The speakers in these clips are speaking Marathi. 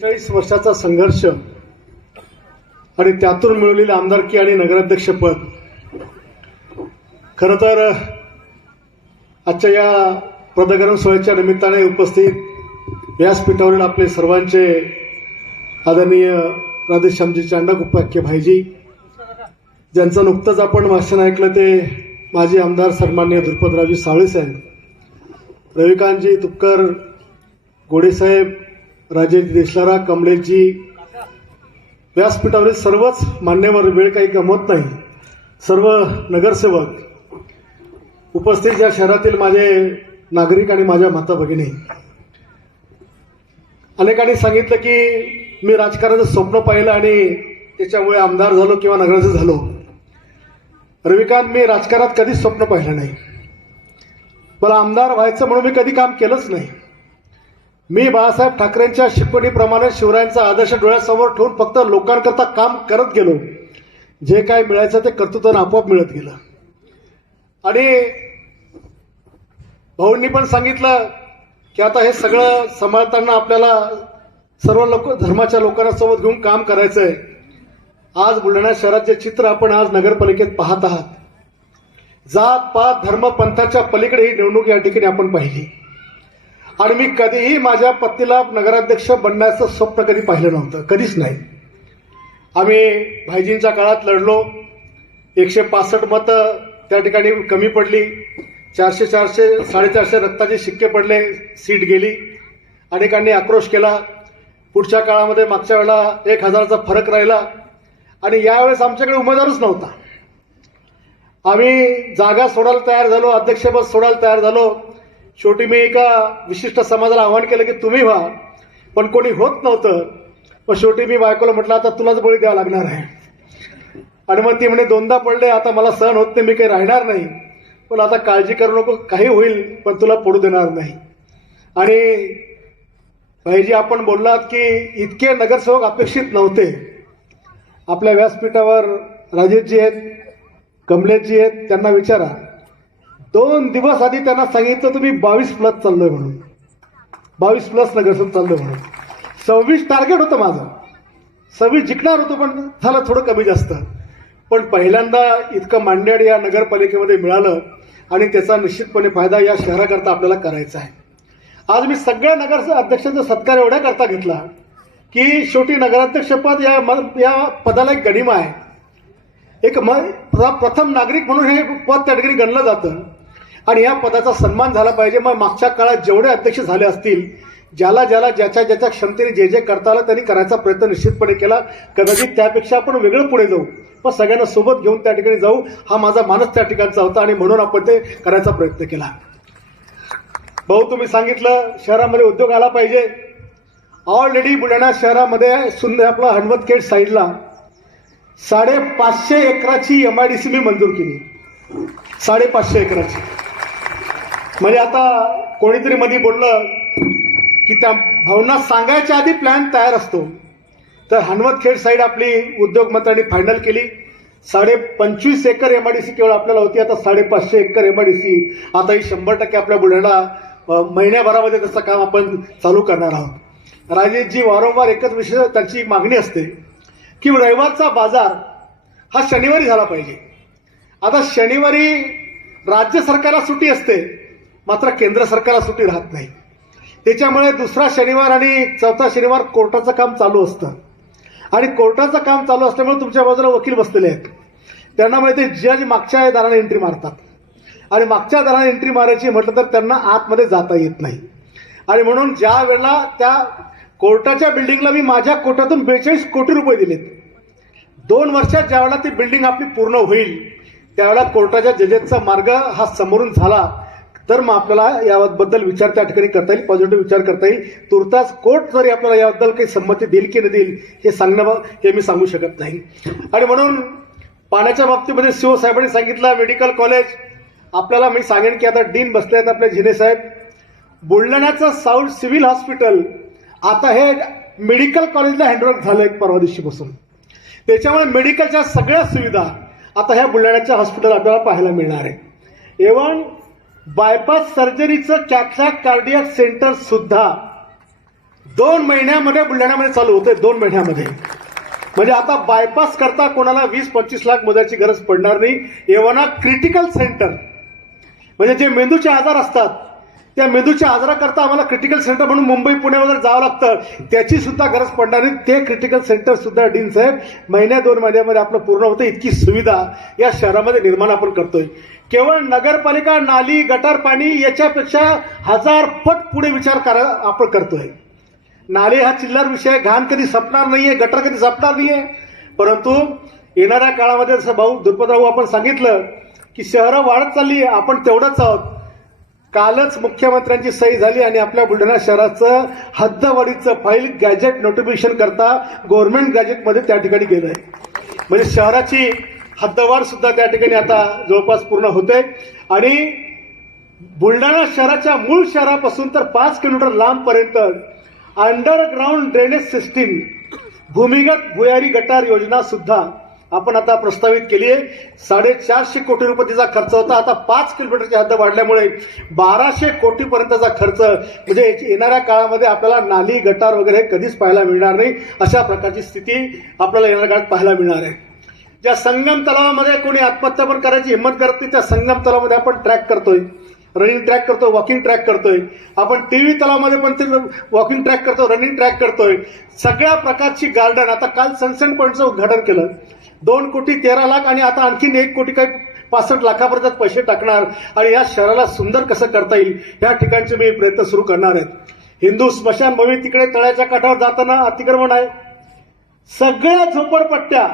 40 वर्षाचा संघर्ष आणि त्यातून मिळवलेले आमदारकी आणि नगराध्यक्षपद खरं तर आजच्या या पदग्रहण सोहळ्याच्या निमित्ताने उपस्थित व्यासपीठावरील आपले सर्वांचे आदरणीय राधेश्यामजी चांडक उपाख्य भाईजी, ज्यांचं नुकतंच आपण भाषण ऐकलं ते माजी आमदार सन्माननीय धृपतरावजी सावळे साहेब, रविकांतजी तुपकर, गोडेसाहेब, राजेश देशलारा, कमलेशजी, व्यासपीठावरील सर्वच मान्यवर, वेळ काही गमवत नाही, सर्व नगरसेवक, उपस्थित या शहरातील माझे नागरिक आणि माझ्या माता भगिनी. अनेकांनी सांगितलं की मी राजकारणाचं स्वप्न पाहिलं आणि त्याच्यामुळे आमदार झालो किंवा नगराध्यक्ष झालो. रविकांत, मी राजकारणात कधीच स्वप्न पाहिलं नाही. मला आमदार व्हायचं म्हणून मी कधी काम केलंच नाही. मी बाळासाहेब ठाकरेंच्या शिकवणीप्रमाणे शिवरायांचा आदर्श डोळ्यासमोर ठेवून फक्त लोकांकरता काम करत गेलो. जे काय मिळायचं ते कर्तृत्वानं आपोआप मिळत गेलं. आणि भाऊंनी पण सांगितलं की आता हे सगळं सांभाळताना आपल्याला सर्व लोक धर्माच्या लोकांना सोबत घेऊन काम करायचं आहे. आज बुलढाणा शहरात जे चित्र आपण आज नगरपालिकेत पाहत आहात, जात पात धर्म पंथाच्या पलीकडे ही निवडणूक या ठिकाणी आपण पाहिली. आणि मी कधीही माझ्या पत्नीला नगराध्यक्ष बनण्याचं स्वप्न कधी पाहिलं नव्हतं, कधीच नाही. आम्ही भाईजींच्या काळात लढलो, 165 मतं त्या ठिकाणी कमी पडली, 400 450 रक्ताचे शिक्के पडले, सीट गेली. अनेकांनी आक्रोश केला. पुढच्या काळामध्ये मागच्या वेळेला 1000चा फरक राहिला आणि यावेळेस आमच्याकडे उमेदवारच नव्हता. आम्ही जागा सोडायला तयार झालो, अध्यक्षपद सोडायला तयार झालो. शेवटी मी एका विशिष्ट समाजाला आवाहन केलं की तुम्ही व्हा, पण कोणी होत नव्हतं. मग शेवटी मी बायकोला म्हटलं आता तुलाच बळी द्यावा लागणार आहे. आणि मग ती म्हणे 2दा पडले, आता मला सहन होत नाही, मी काही राहणार नाही. पण आता काळजी करू नको, काही होईल पण तुला पडू देणार नाही. आणि भाईजी, आपण बोललात की इतके नगरसेवक अपेक्षित नव्हते. आपल्या व्यासपीठावर राजेशजी आहेत, कमलेशजी आहेत, त्यांना विचारा. 2 दिवस आधी त्यांना सांगितलं तुम्ही 22+ चाललोय म्हणून, 22+ नगरसेवक चाललोय म्हणून. 26 टार्गेट होतं माझं, 26 जिंकणार होतं, पण झालं थोडं कमी जास्त. पण पहिल्यांदा इतकं मांड्याड या नगरपालिकेमध्ये मिळालं आणि त्याचा निश्चितपणे फायदा या शहराकरता आपल्याला करायचा आहे. आज मी सगळ्या नगर अध्यक्षांचा सत्कार एवढ्या करता घेतला की शेवटी नगराध्यक्षपद या पदाला एक गरिमा आहे. एक प्रथम नागरिक म्हणून हे पद त्या ठिकाणी गणलं जातं आणि या पदाचा सन्मान झाला पाहिजे. मग मागच्या काळात जेवढे अध्यक्ष झाले असतील, ज्याला ज्याच्या क्षमतेने जे करता आलं त्यांनी करायचा प्रयत्न निश्चितपणे केला. कदाचित त्यापेक्षा आपण वेगळं पुढे जाऊ, पण सगळ्यांना सोबत घेऊन त्या ठिकाणी जाऊ, हा माझा मानस त्या ठिकाणचा होता आणि म्हणून आपण ते करायचा प्रयत्न केला. भाऊ, तुम्ही सांगितलं शहरामध्ये उद्योग आला पाहिजे. ऑलरेडी बुलढाणा शहरामध्ये सुंदर आपला हनवतखेड साईडला 550 एकराची MIDC मी मंजूर केली. 550 एकराची. म्हणजे आता कोणीतरी मध्ये बोललं की त्या भावना सांगायच्या आधी प्लॅन तयार असतो. तर हनवतखेड साईड आपली उद्योग मंत्र्यांनी फायनल केली. 25.5 एकर MIDC केवळ आपल्याला होती, आता 550 एकर MIDC. आता ही 100% आपल्या बुलढाणा महिन्याभरामध्ये त्याचं काम आपण चालू करणार आहोत. राजेशजी, वारंवार एकच विषय त्यांची मागणी असते की रविवारचा बाजार हा शनिवारी झाला पाहिजे. आता शनिवारी राज्य सरकारला सुट्टी असते, मात्र केंद्र सरकारला सुट्टी राहत नाही. त्याच्यामुळे दुसरा शनिवार आणि चौथा शनिवार कोर्टाचं काम चालू असतं आणि कोर्टाचं काम चालू असल्यामुळे तुमच्या बाजूला वकील बसलेले आहेत. त्यांना माहिती जज मागच्या दाराने एंट्री मारतात आणि मागच्या दाराने एंट्री मारायची म्हटलं तर त्यांना आतमध्ये जाता येत नाही. आणि म्हणून ज्या वेळेला त्या कोर्टाच्या बिल्डिंगला मी माझ्या कोर्टातून 42 कोटी रुपये दिलेत. 2 वर्षात ज्या वेळेला ती बिल्डिंग आपली पूर्ण होईल त्यावेळेला कोर्टाच्या जजेसचा मार्ग हा समोरून झाला तर मग आपल्याला याबद्दल विचार त्या ठिकाणी करता येईल, पॉझिटिव्ह विचार करता येईल. तुर्तास कोर्ट जरी आपल्याला याबद्दल काही संमती देईल की नाही देईल हे सांगणं हे मी सांगू शकत नाही. आणि म्हणून पाण्याच्या बाबतीमध्ये सीओ साहेबांनी सांगितलं मेडिकल कॉलेज आपल्याला, मी सांगेन की आता डीन बसले आहेत आपले झिने साहेब. बुलढाण्याचं साऊथ सिव्हिल हॉस्पिटल आता हे मेडिकल कॉलेजला हँडओव्हर झालं एक परवा दिवशीपासून. त्याच्यामुळे मेडिकलच्या सगळ्या सुविधा आता ह्या बुलढाण्याच्या हॉस्पिटल आपल्याला पाहायला मिळणार आहे. इव्हन बायपास सर्जरीचं कॅथलॅक कार्डियाक सेंटर सुद्धा 2 महिन्यामध्ये बुलढाण्यामध्ये चालू होते, 2 महिन्यामध्ये. म्हणजे आता बायपास करता कोणाला 20-25 लाख मोजायची गरज पडणार नाही. एव्हाना क्रिटिकल सेंटर म्हणजे जे मेंदूचे आजार असतात त्या मेंदूच्या आजाराकरता आम्हाला क्रिटिकल सेंटर म्हणून मुंबई पुणे वगैरे जावं लागतं, त्याची सुद्धा गरज पडणार नाही. ते क्रिटिकल सेंटर सुद्धा डीन साहेब 1-2 महिन्यामध्ये आपलं पूर्ण होतं. इतकी सुविधा या शहरामध्ये निर्माण आपण करतोय. केवळ नगरपालिका, नाली, गटार पाणी याच्यापेक्षा 1000 पट पुढे विचार आपण करतोय. नाले हा चिल्लर विषय, घाण कधी संपणार नाहीये, गटर कधी संपणार नाहीये. परंतु येणाऱ्या काळामध्ये जसं भाऊ दुर्पदभाऊ आपण सांगितलं की शहरं वाढत चालली, आपण तेवढंच आहोत. कालच मुख्यमंत्र्यांची सही झाली आणि आपल्या बुलढाणा शहराचं हद्दवाढीचं फाईल गॅजेट नोटिफिकेशन करता गव्हर्नमेंट गॅजेटमध्ये त्या ठिकाणी गेलंय. म्हणजे शहराची हद्दवाढ सुद्धा त्या ठिकाणी आता जवळपास पूर्ण होते. आणि बुलढाणा शहराच्या मूळ शहरापासून तर 5 किलोमीटर लांबपर्यंत अंडरग्राऊंड ड्रेनेज सिस्टीम, भूमिगत भुयारी गटार योजना सुद्धा आपण आता प्रस्तावित केली आहे. 450 कोटी रुपये तिचा खर्च होता. आता 5 किलोमीटरची हद्द वाढल्यामुळे 1200 कोटीपर्यंतचा खर्च, म्हणजे येणाऱ्या काळामध्ये आपल्याला नाली, गटार वगैरे कधीच पाहायला मिळणार नाही. अशा प्रकारची स्थिती आपल्याला येणाऱ्या काळात पाहायला मिळणार आहे. ज्या संगम तलावामध्ये कोणी आत्महत्या पण करायची हिंमत करत नाही, त्या संगम तलावामध्ये आपण ट्रॅक करतोय, रनिंग ट्रॅक करतोय, वॉकिंग ट्रॅक करतोय. आपण टीव्ही तलावामध्ये पण ते वॉकिंग ट्रॅक करतोय, रनिंग ट्रॅक करतोय. सगळ्या प्रकारची गार्डन. आता काल सनसेट पॉईंटचं उद्घाटन केलं. 2,13,00,000 आणि आता आणखीन 1 कोटी काही 65 लाखापर्यंत पैसे टाकणार आणि या शहराला सुंदर कसं करता येईल या ठिकाणचे मी प्रयत्न सुरू करणार आहेत. हिंदू स्मशानभूमी तिकडे तळ्याच्या काठावर जाताना अतिक्रमण आहे. सगळ्या झोपडपट्ट्या,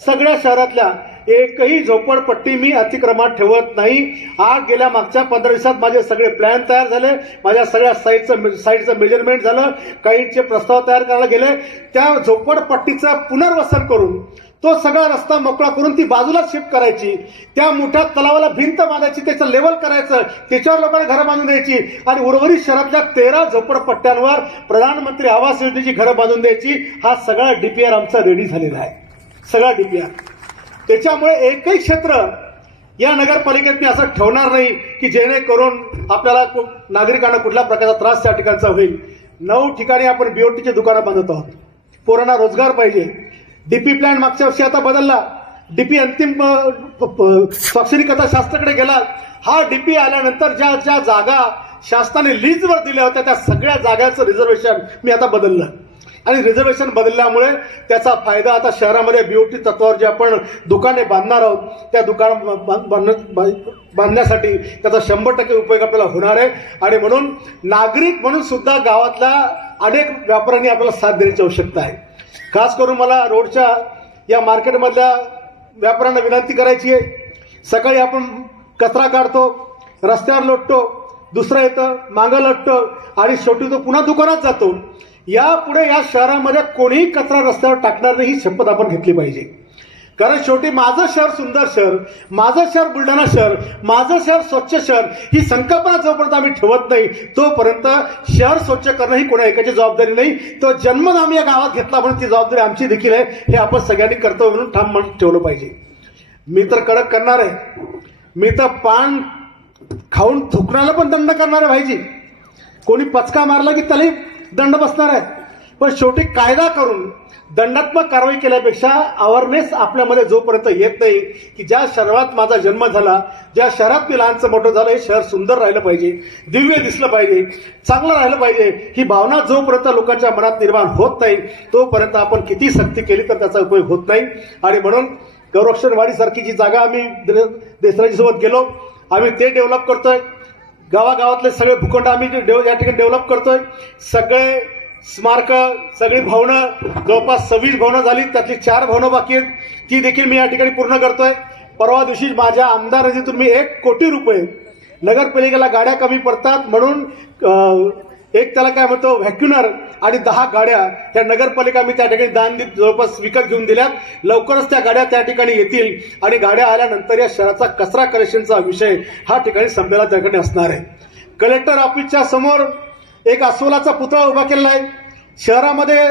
सगळ्या शहरातल्या एकही झोपडपट्टी मी अतिक्रमणात ठेवत नाही. गेल्या मागच्या 15 दिवसात माझे सगळे प्लॅन तयार झाले, माझ्या सगळ्या साईटचं मेजरमेंट झालं, काहींचे प्रस्ताव तयार करायला गेले. त्या झोपडपट्टीचं पुनर्वसन करून तो सगळा रस्ता मोकळा करून ती बाजूला शिफ्ट करायची. त्या मोठ्या तलावाला भिंत बांधायची, त्याचं लेवल करायचं, त्याच्यावर लोकांना घरं बांधून द्यायची आणि उर्वरित शहरातल्या 13 झोपडपट्ट्यांवर प्रधानमंत्री आवास योजनेची घरं बांधून द्यायची. हा सगळा डीपीआर आमचा रेडी झालेला आहे, सगळा डीपीआर. त्याच्यामुळे एकही क्षेत्र या नगरपालिकेत मी असं ठेवणार नाही की जेणेकरून आपल्याला नागरिकांना कुठल्या प्रकारचा त्रास त्या ठिकाणचा होईल. 9 ठिकाणी आपण बीओटीचे दुकानं बांधत आहोत. पोरांना रोजगार पाहिजे. डीपी प्लॅन मागच्या वर्षी आता बदलला. डीपी अंतिम स्वाक्षरीकर्ता शासनाकडे गेला. हा डीपी आल्यानंतर ज्या ज्या जागा शासनाने लीजवर दिल्या होत्या त्या सगळ्या जागांचं रिझर्वेशन मी आता बदललं आणि रिझर्वेशन बदलल्यामुळे त्याचा फायदा आता शहरामध्ये बीओटी तत्वावर जे आपण दुकाने बांधणार आहोत त्या दुकान बांधण्यासाठी त्याचा 100% उपयोग आपल्याला होणार आहे. आणि म्हणून नागरिक म्हणून सुद्धा गावातल्या अनेक व्यापाऱ्यांनी आपल्याला साथ देण्याची आवश्यकता आहे. खास करून मला रोडच्या या मार्केटमधल्या व्यापाऱ्यांना विनंती करायची आहे. सकाळी आपण कचरा काढतो, रस्त्यावर लोटतो, दुसरं येतं मागं लोटतो आणि शेवटी तो पुन्हा दुकानात जातो. यापुढे या शहरामध्ये कोणीही कचरा रस्त्यावर टाकणार नाही ही शपथ आपण घेतली पाहिजे. कारण शेवटी माझं शहर सुंदर शहर, माझं शहर बुलढाणा शहर, माझं शहर स्वच्छ शहर ही संकल्पना जोपर्यंत आम्ही ठेवत नाही तोपर्यंत शहर स्वच्छ करणं ही कोणा एकाची जबाबदारी नाही. तो जन्म आम्ही या गावात घेतला म्हणून ती जबाबदारी आमची देखील आहे. हे आपण सगळ्यांनी कर्तव्य म्हणून ठाम म्हणून ठेवलं पाहिजे. मी तर कडक करणार आहे. मी तर पान खाऊन थुकण्याला पण दंड करणार आहे भाईजी. कोणी पचका मारला की त्यालाही दंड बसणार आहे. पण शेवटी कायदा करून दंडात्मक कारवाई केल्यापेक्षा अवेअरनेस आपल्यामध्ये जोपर्यंत येत नाही की ज्या शहरात माझा जन्म झाला, ज्या शहरात मी लहानचं मोठं झालं, हे शहर सुंदर राहिलं पाहिजे, दिव्य दिसलं पाहिजे, चांगलं राहिलं पाहिजे, ही भावना जोपर्यंत लोकांच्या मनात निर्माण होत नाही तोपर्यंत आपण किती सक्ती केली तर त्याचा उपयोग होत नाही. आणि म्हणून गौरक्षणवाडीसारखी जी जागा आम्ही देसराजीसोबत गेलो, आम्ही ते डेव्हलप करतोय. गावागावातले सगळे भूखंड आम्ही या ठिकाणी डेव्हलप करतोय. सगळे स्मारक, सगळी भवनं, जवळपास 26 भवनं झाली, त्यातली 4 भवनं बाकी आहेत, ती देखील मी या ठिकाणी पूर्ण करतोय. परवा दिवशी माझ्या आमदार निधीतून मी 1 कोटी रुपये, नगरपालिकेला गाड्या कमी पडतात म्हणून एक त्याला काय म्हणतो व्हॅक्युनर आणि 10 गाड्या त्या नगरपालिका मी त्या ठिकाणी दान देत जवळपास विकत घेऊन दिल्यात. लवकरच त्या गाड्या त्या ठिकाणी येतील आणि गाड्या आल्यानंतर या शहराचा कचरा कलेक्शनचा विषय हा ठिकाणी संपलेला त्या ठिकाणी असणार आहे. कलेक्टर ऑफिसच्या समोर एक अस्वलाचा पुतळा उभा केलेला आहे. शहरामध्ये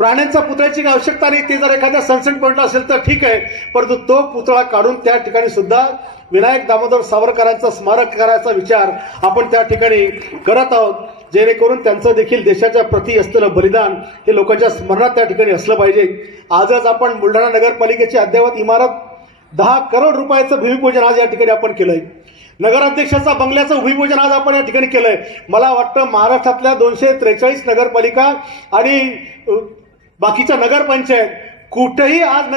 प्राण्यांच्या पुतळ्याची आवश्यकता नाही. ते जर एखाद्या सनसेट पॉईंटला असेल तर ठीक आहे, परंतु तो पुतळा काढून त्या ठिकाणी सुद्धा विनायक दामोदर सावरकरांचा स्मारक करायचा विचार आपण त्या ठिकाणी करत आहोत. जेणेकरून त्यांचं देखील देशाच्या प्रती असलेलं बलिदान हे लोकांच्या स्मरणात त्या ठिकाणी असलं पाहिजे. आजच आपण बुलढाणा नगरपालिकेची अद्ययावत इमारत 10 करोड रुपयाचं भूमिपूजन आज या ठिकाणी आपण केलंय. नगराध्यक्षाचा बंगल्याचं भूमिपूजन आज आपण या ठिकाणी केलंय. मला वाटतं महाराष्ट्रातल्या 243 नगरपालिका आणि बाकीच्या नगरपंचायत कुठेही आज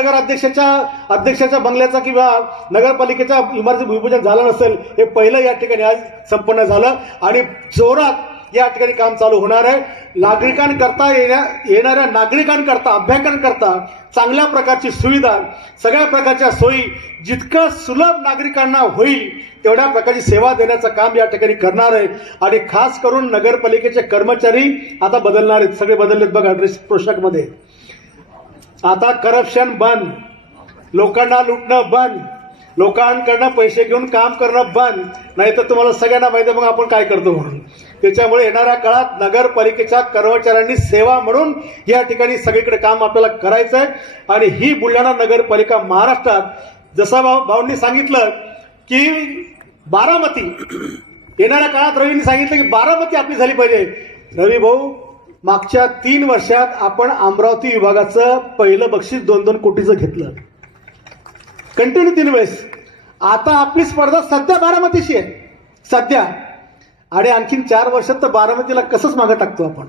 अध्यक्षाच्या बंगल्याचा किंवा नगरपालिकेच्या इमारतीचं भूमिपूजन झालं नसेल. हे पहिलं या ठिकाणी आज संपन्न झालं आणि जोरात या ठिकाणी काम चालू होणार आहे. नागरिकांकरता येणाऱ्या नागरिकांकरता अभ्यागतांकरता चांगल्या प्रकारची सुविधा, सगळ्या प्रकारच्या सोयी जितकं सुलभ नागरिकांना होईल तेवढ्या प्रकारची सेवा देण्याचं काम या ठिकाणी करणार आहे. आणि खास करून नगरपालिकेचे कर्मचारी आता बदलणार आहेत. सगळे बदललेत बघा ड्रेस पोशाखमध्ये. आता करप्शन बंद, लोकांना लुटणं बंद, लोकांकडनं पैसे घेऊन काम करणं बंद. नाही तर तुम्हाला सगळ्यांना माहिती आहे मग आपण काय करतो म्हणून. त्याच्यामुळे येणाऱ्या काळात नगरपालिकेच्या कर्मचाऱ्यांनी सेवा म्हणून या ठिकाणी सगळीकडे काम आपल्याला करायचं आहे. आणि ही बुलढाणा नगरपालिका महाराष्ट्रात जसं भाऊंनी सांगितलं की बारामती येणाऱ्या काळात, रवींनी सांगितलं की बारामती आपली झाली पाहिजे. रवी भाऊ, मागच्या 3 वर्षात आपण अमरावती विभागाचं पहिलं बक्षीस 2-2 कोटीचं घेतलं कंटिन्यू 3 वेळेस. आता आपली स्पर्धा सध्या बारामतीशी आहे सध्या. आणि आणखीन 4 वर्षात तर बारामतीला कसंच मागं टाकतो आपण.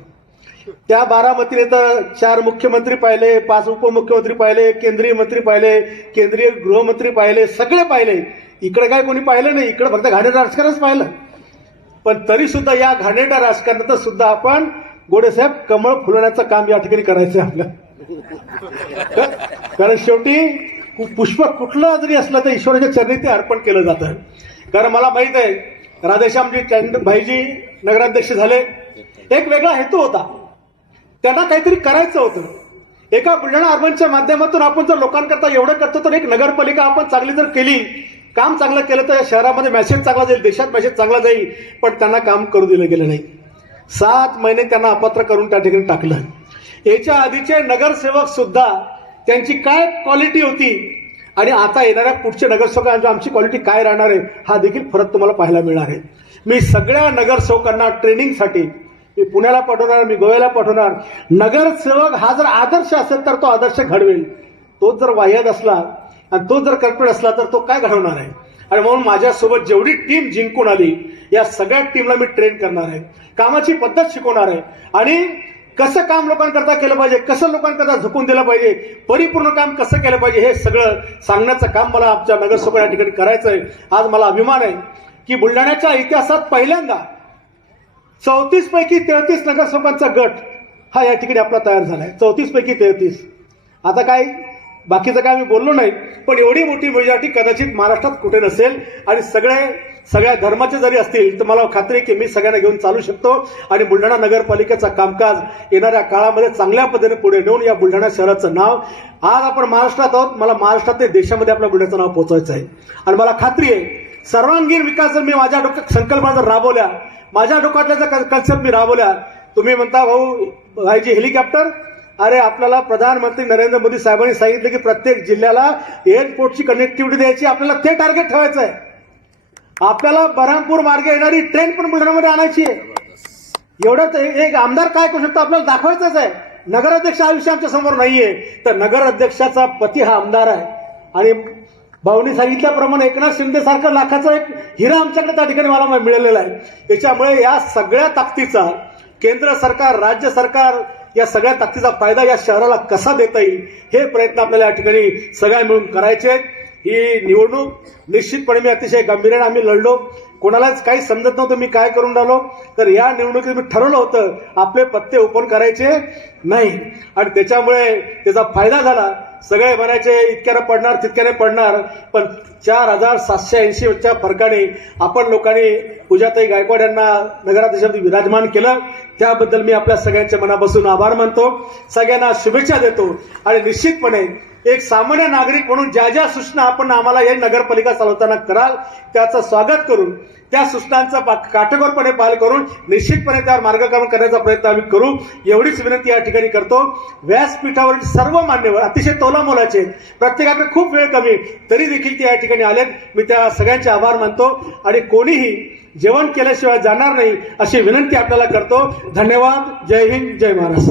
त्या बारामतीने तर 4 मुख्यमंत्री पाहिले, 5 उपमुख्यमंत्री पाहिले, केंद्रीय मंत्री पाहिले, केंद्रीय गृहमंत्री पाहिले, सगळे पाहिले. इकडे काय कोणी पाहिलं नाही, इकडे फक्त घाणेरडं राजकारणच पाहिलं. पण तरी सुद्धा या घाणेरड्या राजकारणात सुद्धा आपण गोडेसाहेब कमळ फुलवण्याचं काम या ठिकाणी करायचं आपलं. कारण शेवटी पुष्प कुठलं जरी असलं तर ईश्वराच्या चरणी ते अर्पण केलं जातं. कारण मला माहित आहे राधेश्यामजी भाईजी नगराध्यक्ष झाले, एक वेगळा हेतू होता. त्यांना काहीतरी करायचं होतं. एका बुलढाणा अर्बनच्या माध्यमातून आपण जर लोकांकरता एवढं करतो तर एक नगरपालिका आपण चांगली जर केली, काम चांगलं केलं तर या शहरामध्ये मेसेज चांगला जाईल, देशात मेसेज चांगला जाईल. पण त्यांना काम करू दिलं गेलं नाही. 7 महिने त्यांना अपात्र करून त्या ठिकाणी टाकलं. याच्या आधीचे नगरसेवक सुद्धा त्यांची काय क्वालिटी होती आणि आता येणाऱ्या पुढचे नगरसेवकांची आमची क्वालिटी काय राहणार आहे हा देखील फरक तुम्हाला पाहायला मिळणार आहे. मी सगळ्या नगरसेवकांना ट्रेनिंगसाठी मी पुण्याला पाठवणार, मी गोव्याला पाठवणार. नगरसेवक हा जर आदर्श असेल तर तो आदर्श घडवेल. तोच जर वाह्यात असला आणि तोच जर कर्कड असला तर तो काय घडवणार आहे. आणि म्हणून माझ्यासोबत जेवढी टीम जिंकून आली या सगळ्या टीमला मी ट्रेन करणार आहे, कामाची पद्धत शिकवणार आहे आणि कसं काम लोकांकरता केलं पाहिजे, कसं लोकांकरता झुकून दिलं पाहिजे, परिपूर्ण काम कसं केलं पाहिजे हे सगळं सांगण्याचं काम मला आमच्या नगरसेवक या ठिकाणी करायचं आहे. आज मला अभिमान आहे की बुलढाण्याच्या इतिहासात पहिल्यांदा 34 पैकी 33 नगरसेवकांचा गट हा या ठिकाणी आपला तयार झालाय. 34 पैकी 33. आता काय बाकीचं काय मी बोललो नाही, पण एवढी मोठी मेजॉरिटी कदाचित महाराष्ट्रात कुठे नसेल. आणि सगळ्या धर्माचे जरी असतील तर मला खात्री आहे की मी सगळ्यांना घेऊन चालू शकतो आणि बुलढाणा नगरपालिकेचा कामकाज येणाऱ्या काळामध्ये चांगल्या पद्धतीने पुढे नेऊन या बुलढाणा शहराचं नाव, आज आपण महाराष्ट्रात आहोत, मला महाराष्ट्रात देशामध्ये आपल्या बुलढाण्याचं नाव पोहोचवायचं आहे. आणि मला खात्री आहे सर्वांगीण विकास जर मी माझ्या डोक्यात संकल्पना जर राबवल्या, माझ्या डोक्यातल्या जर कन्सेप्ट मी राबवल्या, तुम्ही म्हणता भाऊ भाईजी हेलिकॉप्टर, अरे आपल्याला प्रधानमंत्री नरेंद्र मोदी साहेबांनी सांगितलं की प्रत्येक जिल्ह्याला एअरपोर्टची कनेक्टिव्हिटी द्यायची, आपल्याला ते टार्गेट ठेवायचं आहे. आपल्याला बऱ्हाणपूर मार्गे येणारी ट्रेन पण बुलढाण्यामध्ये आणायची आहे. एवढंच एक आमदार काय करू शकतो आपल्याला दाखवायचंच आहे. नगराध्यक्ष हा विषय आमच्या समोर नाहीये, तर नगराध्यक्षाचा पती हा आमदार आहे. आणि भाऊनी सांगितल्याप्रमाणे एकनाथ शिंदे सारखा लाखाचा एक हिरा आमच्याकडे त्या ठिकाणी मला मिळालेला आहे. त्याच्यामुळे या सगळ्या ताकदीचा केंद्र सरकार, राज्य सरकार या सगळ्या ताकदीचा फायदा या शहराला कसा देता येईल हे प्रयत्न आपल्याला या ठिकाणी सगळ्या मिळून करायचे आहेत. ही निवडणूक निश्चितपणे मी अतिशय गंभीर्याने आम्ही लढलो. कोणालाच काही समजत नव्हतं मी काय करून राहिलो. तर या निवडणुकीत मी ठरवलं होतं आपले पत्ते ओपन करायचे नाही आणि त्याच्यामुळे त्याचा फायदा झाला. सगळे म्हणायचे इतक्याने पडणार तितक्याने पडणार, पण 4780च्या फरकाने आपण लोकांनी पूजाताई गायकवाड यांना नगराध्यक्षपदी विराजमान केलं. त्याबद्दल मी आपल्या सगळ्यांच्या मनापासून आभार मानतो, सगळ्यांना शुभेच्छा देतो. आणि निश्चितपणे एक सामान्य नागरिक म्हणून ज्या ज्या सूचना आपण आम्हाला या नगरपालिका चालवताना कराल त्याचं स्वागत करून त्या सूचनांचा काटेकोरपणे पालन करून निश्चितपणे त्यावर मार्गक्रमण करण्याचा प्रयत्न आम्ही करू, एवढीच विनंती या ठिकाणी करतो. व्यासपीठावरील सर्व मान्यवर अतिशय तोलामोलाचे, प्रत्येकाकडे खूप वेळ कमी, तरी देखील ते या ठिकाणी आलेत. मी त्या सगळ्यांचे आभार मानतो. आणि कोणीही जेवण केल्याशिवाय जाणार नाही अशी विनंती आपल्याला करतो. धन्यवाद. जय हिंद, जय महाराष्ट्र.